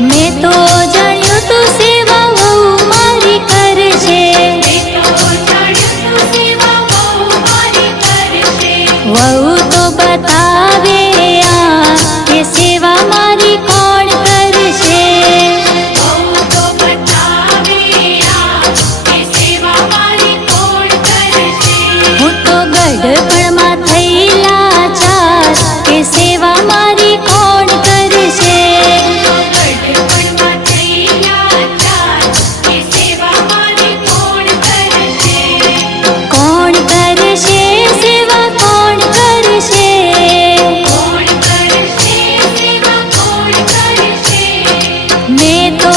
મેં તો જાણ્યું તું સેવા બહુ મારી કરશે, વહુ તો બતાવે આ કે સેવા મારી કોણ કરશે, હું તો ગઢપણમાં થયેલા ચાર કે સેવા મારી કોણ કરશે, કોણ કરશે સેવા કોણ કરશે, મેં તો